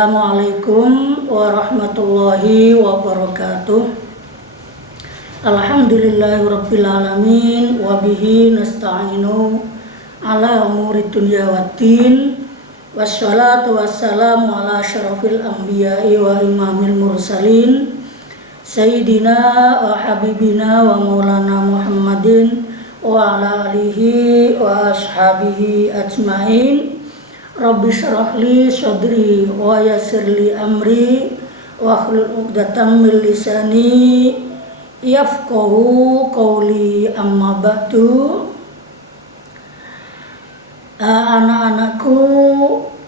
Assalamualaikum warahmatullahi wabarakatuh. Alhamdulillahirabbil alamin wa bihi nasta'inu ala umuri dunya waddin. Wassalatu wassalamu ala asyrafil anbiya'i wa imamil mursalin sayyidina wa habibina wa maulana Muhammadin wa ala alihi wa ashabihi ajmain. Rabbi syrah li sadri wa yassir li amri wa hlul 'uqdatam min lisani yafqahu qawli, amma ba'du. Anak-anakku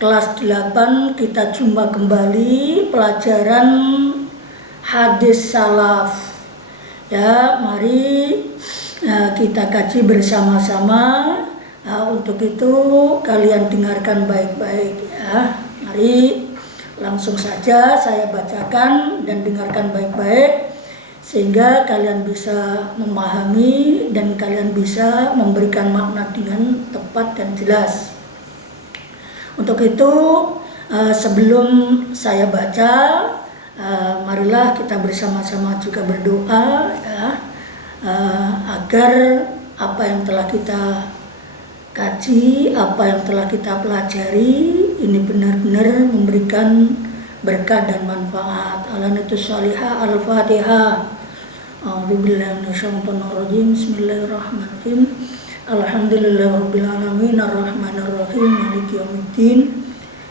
kelas 8, kita jumpa kembali pelajaran hadis salaf. Ya, mari kita kaji bersama-sama. Untuk itu kalian dengarkan baik-baik ya. Mari langsung saja saya bacakan dan dengarkan baik-baik sehingga kalian bisa memahami dan kalian bisa memberikan makna dengan tepat dan jelas. Untuk itu sebelum saya baca, marilah kita bersama-sama juga berdoa ya, agar apa yang telah kita kaji, apa yang telah kita pelajari ini benar-benar memberikan berkah dan manfaat. Alanatus salihah. Al-Fatihah. A'udzubillahi minasyaitonirrajim. Bismillahirrahmanirrahim. Alhamdulillahirabbil alamin arrahmanirrahim maliki yaumiddin.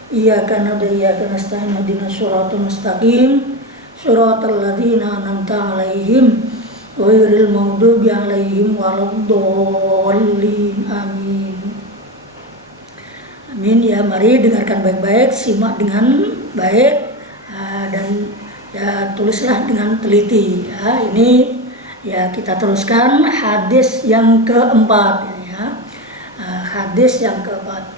Iyyaka na'budu wa iyyaka nasta'in ihdinas siratal mustaqim siratal ladzina an'amta 'alaihim ghairil maghdubi 'alaihim waladdallin. Amin. Amin ya. Mari dengarkan baik-baik, simak dengan baik dan ya tulislah dengan teliti ya. Ini ya kita teruskan hadis yang keempat ya. Hadis yang keempat.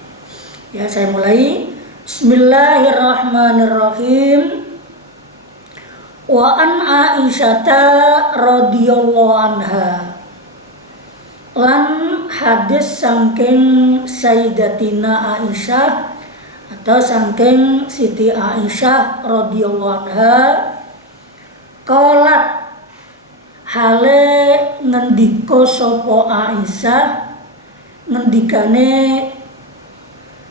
Ya, saya mulai. Bismillahirrahmanirrahim. Wa an Aisyata radhiyallahu anha. Lan hadis saking Sayyidatina Aisyah atau saking Siti Aisyah radhiyallahu anha, qalat hale ngendika sapa Aisyah, ngendikane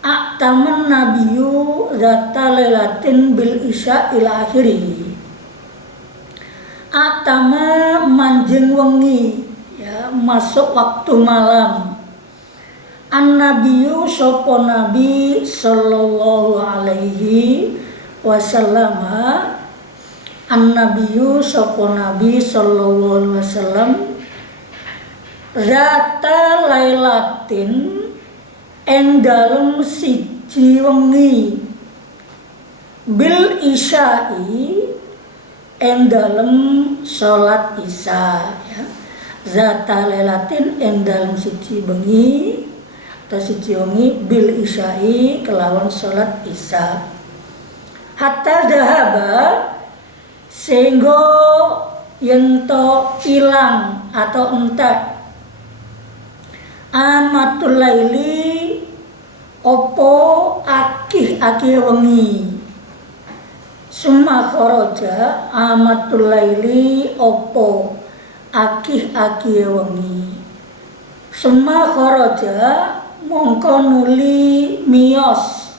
aktaman nabiyyu zata lailatin bil isya ila akhiri. Aktama manjing wengi ya, masuk waktu malam. An-nabiyyu sapa nabi sallallahu alaihi wasallam. An-nabiyyu sapa nabi sallallahu alaihi wasallam zata lailatin ing dalem siji wengi bil isya'i ing dalem salat isya ya. Zata lailatin ing dalem siji bengi atau siji wengi bil isya'i kelawan salat isya. Hatta dahaba sehingga yento ilang atau entek amatul laili opo akih-akih wengi. Summa kharaja amatul laili opo akih-akih wengi. Summa kharaja mongko nuli miyos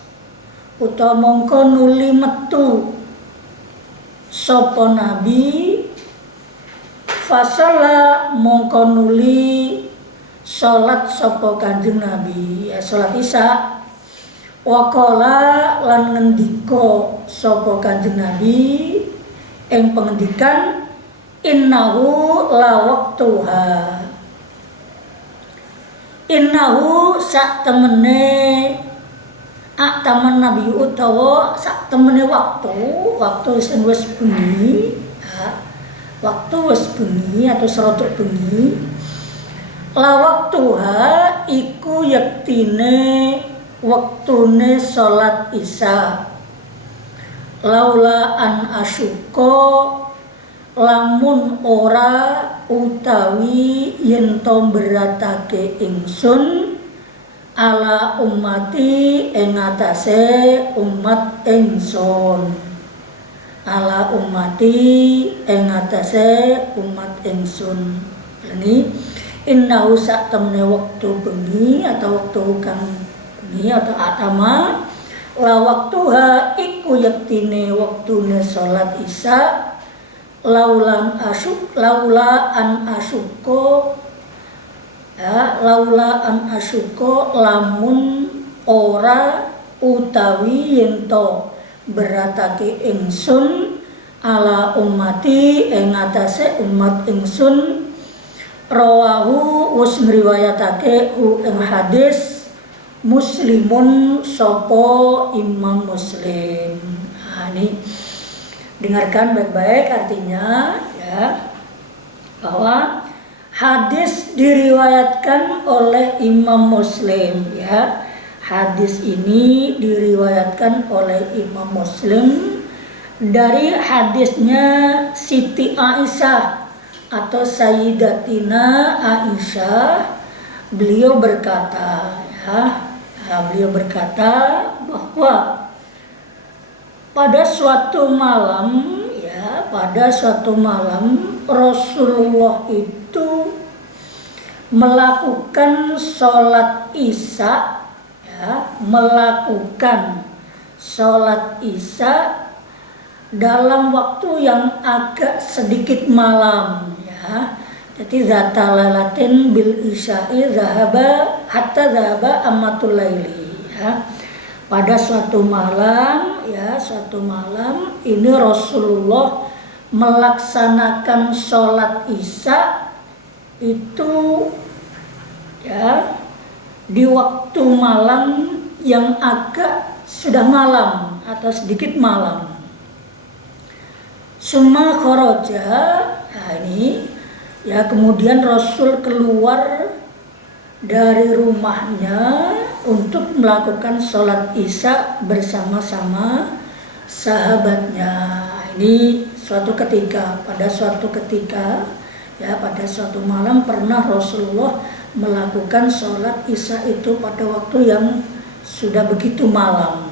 utawa mongko nuli metu sapa nabi. Fasala mongko nuli salat sapa Kanjeng Nabi ya, salat isya. Waqala lan ngendika sapa Kanjeng Nabi ing pengendikan innahu la waqtuha. Innahu sak temene aktaman nabi utawa sak temene waktu sing wis bengi ya, waktu wis bengi atau serodok bengi. La waqtuha iku yektine waktune salat isya. Laula an asyuqa lamun ora utawi yen to beratake ingsun ala ummati ing atase umat ingsun, ala ummati ing atase umat ingsun. Ini innahu sak temne wektu bengi atau wektu kang bengi atau atama la waktuha iku yektine wektune salat isya laula an asyuko ya, laula an asyuko lamun ora utawi yento beratake ingsun ala ummati ing atase umat ingsun rawahu wis ngriwayatake ing hadis Muslimun sopo Imam Muslim. Nah, ini dengarkan baik-baik, artinya ya bahwa hadis diriwayatkan oleh Imam Muslim ya. Hadis ini diriwayatkan oleh Imam Muslim dari hadisnya Siti Aisyah atau Sayyidatina Aisyah. Beliau berkata beliau berkata bahwa pada suatu malam Rasulullah itu melakukan sholat isya dalam waktu yang agak sedikit malam ya. Jadi zata lalatin bil isya'i zahaba hatta zahaba ammatul laili ya. Pada suatu malam ini Rasulullah melaksanakan sholat isya itu ya di waktu malam yang agak sudah malam atau sedikit malam. Summa kharaja, nah ini ya, kemudian Rasul keluar dari rumahnya untuk melakukan sholat isya bersama-sama sahabatnya. Ini pada suatu malam pernah Rasulullah melakukan sholat isya itu pada waktu yang sudah begitu malam.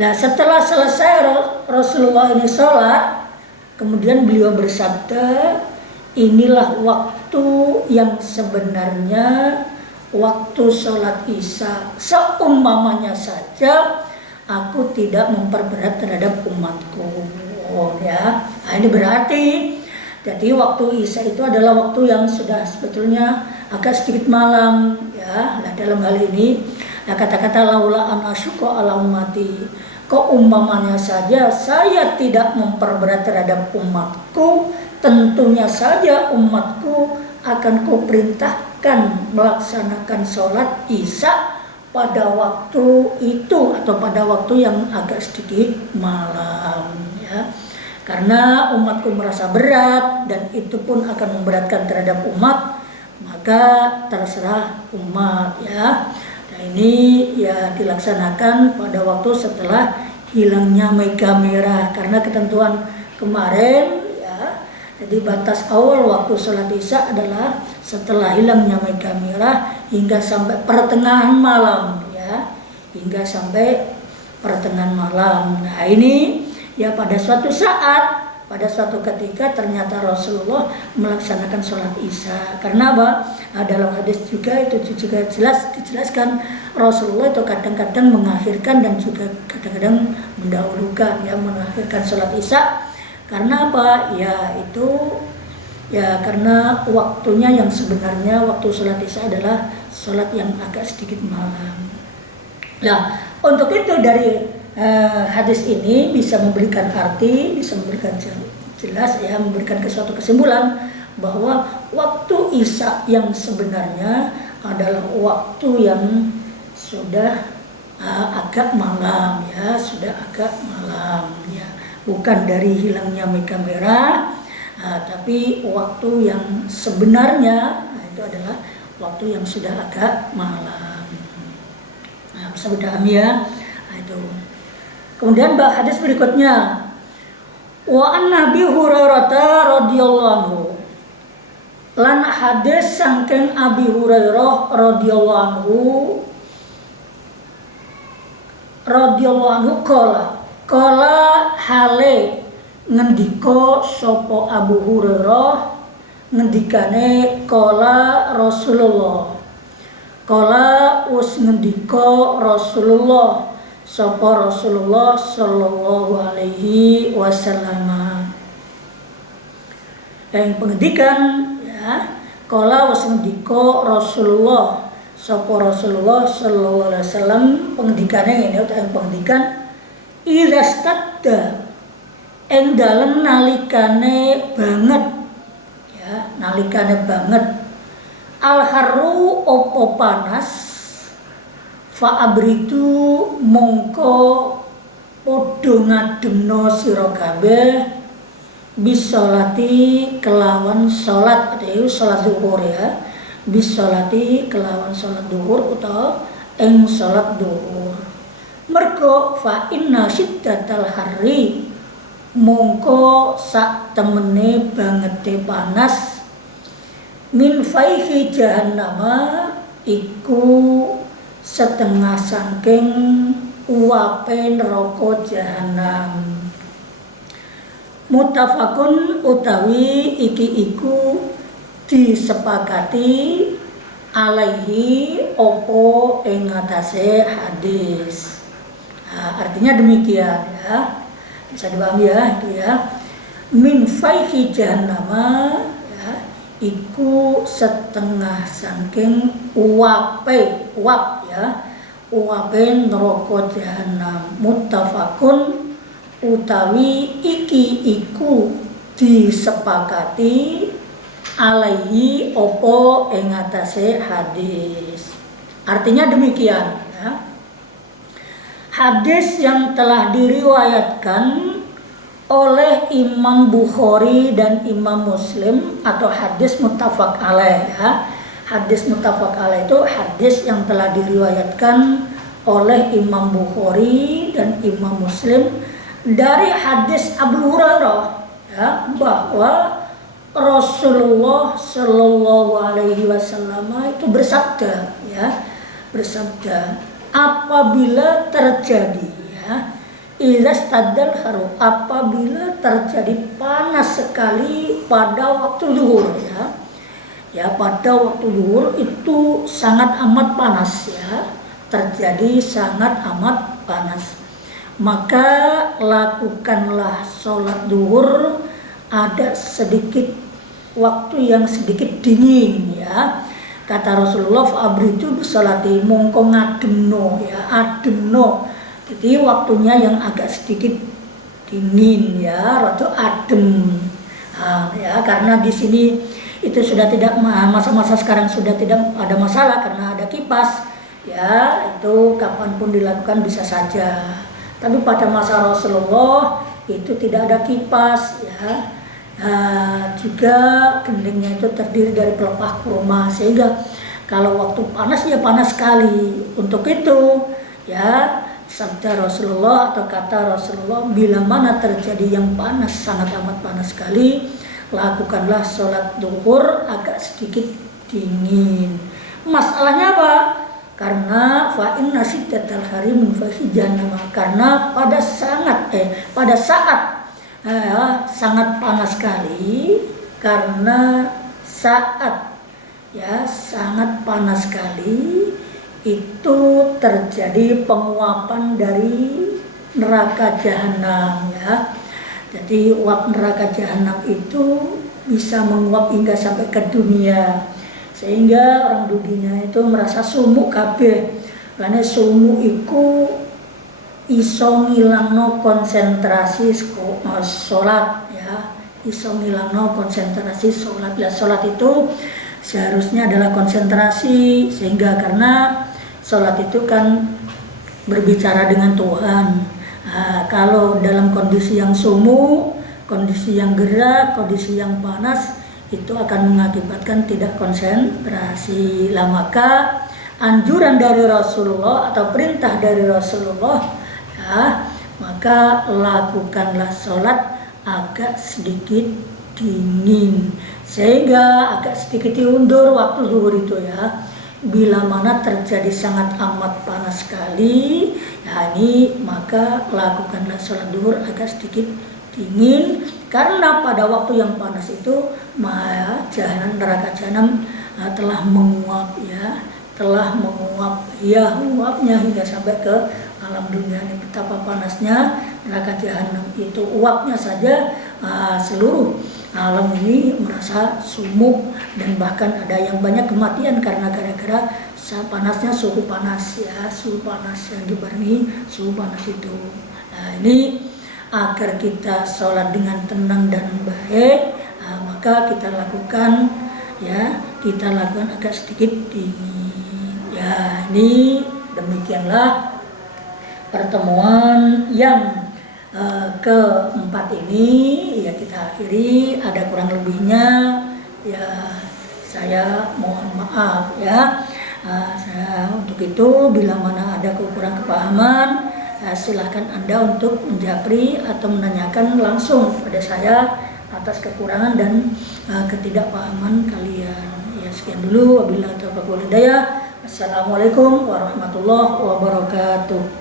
Nah, setelah selesai Rasulullah ini sholat, kemudian beliau bersabda, inilah waktu yang sebenarnya waktu sholat isya. Seumpamanya saja aku tidak memperberat terhadap umatku. Ya, nah, ini berarti jadi waktu isya itu adalah waktu yang sudah sebetulnya agak sedikit malam. Ya, nah dalam hal ini, kata-kata laula an asyqa ala ummati. Kok umpamanya saja saya tidak memperberat terhadap umatku, tentunya saja umatku akan kuperintahkan melaksanakan sholat isya pada waktu itu atau pada waktu yang agak sedikit malam ya. Karena umatku merasa berat dan itu pun akan memberatkan terhadap umat, maka terserah umat ya. Ini ya dilaksanakan pada waktu setelah hilangnya mega merah, karena ketentuan kemarin ya. Jadi batas awal waktu sholat isya adalah setelah hilangnya mega merah hingga sampai pertengahan malam ya, hingga sampai pertengahan malam. Nah ini ya pada suatu ketika ternyata Rasulullah melaksanakan sholat isya. Karena apa? Nah, dalam hadis juga itu juga dijelaskan Rasulullah itu kadang-kadang mengakhirkan dan juga kadang-kadang mendahulukan ya, mengakhirkan sholat isya. Karena apa? Ya itu ya karena waktunya yang sebenarnya waktu sholat isya adalah sholat yang agak sedikit malam. Nah untuk itu dari hadis ini bisa memberikan arti, bisa memberikan jelas ya, memberikan suatu kesimpulan bahwa waktu isya yang sebenarnya adalah waktu yang sudah agak malam ya, bukan dari hilangnya mega merah, tapi waktu yang sebenarnya itu adalah waktu yang sudah agak malam. Nah, bisa dipahami ya. Nah, itu. Kemudian hadis berikutnya, wa an Nabi Hurairah radhiyallahu anhu Lan hadis saking Abi Hurairah radhiyallahu anhu qala hale ngendika sapa Abu Hurairah ngendikane qala Rasulullah us ngendika Rasulullah sapa Rasulullah sallallahu alaihi wasallam. Yang pengendikan ya qala us ngendika Rasulullah sapa Rasulullah sallallahu alaihi wasallam pengendikane ngene utawa pengendikan idza stadda ing dalem nalikane banget ya nalikane banget al harru opo panas fa abritu mongko padha ngademno sira kabeh bisolati kelawan salat atau salat zuhur ya bisolati kelawan salat zuhur utawa ing salat zuhur mergo fa inna syiddatal harri mongko sak temene bangete panas min faihi jahannama iku setengah saking uape neraka jahanam. Mutafakun utawi iki iku disepakati alaihi opo ing atase hadis. Nah, artinya demikian ya. Bisa dipahami ya itu ya. Min faihi jahannama ya, iku setengah saking uap ya. Uape neraka jahanam. Muttafaqun utawi iki iku disepakati alaihi opo ing atase hadis. Artinya demikian ya. Hadis yang telah diriwayatkan oleh Imam Bukhari dan Imam Muslim atau hadis muttafaq alaih ya. Hadis muttafaq alaih itu hadis yang telah diriwayatkan oleh Imam Bukhari dan Imam Muslim dari hadis Abu Hurairah ya, bahwa Rasulullah Shallallahu Alaihi Wasallam itu bersabda apabila terjadi ya idastadal haru apabila terjadi panas sekali pada waktu zuhur ya pada waktu zuhur itu sangat amat panas ya terjadi sangat amat panas maka lakukanlah sholat zuhur ada sedikit waktu yang sedikit dingin ya kata Rasulullah abritu bisolati mongko ngademno ya ademno jadi waktunya yang agak sedikit dingin ya rada adem ya karena di sini itu sudah tidak masa-masa sekarang sudah tidak ada masalah karena ada kipas ya itu kapanpun dilakukan bisa saja. Tapi pada masa Rasulullah itu tidak ada kipas ya. Juga gendengnya itu terdiri dari pelepah kurma sehingga kalau waktu panas ya panas sekali. Untuk itu ya sabda Rasulullah atau kata Rasulullah bila mana terjadi yang panas sangat amat panas sekali lakukanlah sholat zuhur agak sedikit dingin. Masalahnya apa? Karena fa inna syiddatal hari min faihi jahannam karena pada saat sangat panas sekali karena saat ya sangat panas sekali itu terjadi penguapan dari neraka jahanam ya. Jadi uap neraka jahanam itu bisa menguap hingga sampai ke dunia. Sehingga orang dunia itu merasa sumuk kabeh. Karena sumuk itu iso ngilangno konsentrasi sholat ya. Iso ngilangno konsentrasi sholat. Bila sholat itu seharusnya adalah konsentrasi sehingga karena sholat itu kan berbicara dengan Tuhan. Kalau dalam kondisi yang sumuk, kondisi yang gerak, kondisi yang panas itu akan mengakibatkan tidak konsentrasi. Maka anjuran dari Rasulullah atau perintah dari Rasulullah ya, maka lakukanlah sholat agak sedikit dingin, sehingga agak sedikit diundur waktu zuhur itu ya. Bila mana terjadi sangat amat panas sekali, ya ini maka lakukanlah sholat zuhur agak sedikit dingin, karena pada waktu yang panas itu jahanam, neraka jahanam telah menguap ya, telah menguap ya, uapnya hingga sampai ke alam dunia. Ini betapa panasnya neraka jahanam itu, uapnya saja seluruh alam ini merasa sumuk, dan bahkan ada yang banyak kematian karena gara-gara panasnya suhu panas ya, suhu panas yang dibarengi suhu panas itu. Nah ini agar kita sholat dengan tenang dan baik, maka kita lakukan ya, kita lakukan agak sedikit dingin ya. Ini demikianlah pertemuan yang keempat ini ya, kita akhiri. Ada kurang lebihnya ya saya mohon maaf ya. Untuk itu bila mana ada kekurangan kepahaman, silahkan Anda untuk menjapri atau menanyakan langsung pada saya atas kekurangan dan ketidakpahaman kalian. Ya sekian dulu, wabillahi taufiq wal hidayah. Assalamualaikum warahmatullahi wabarakatuh.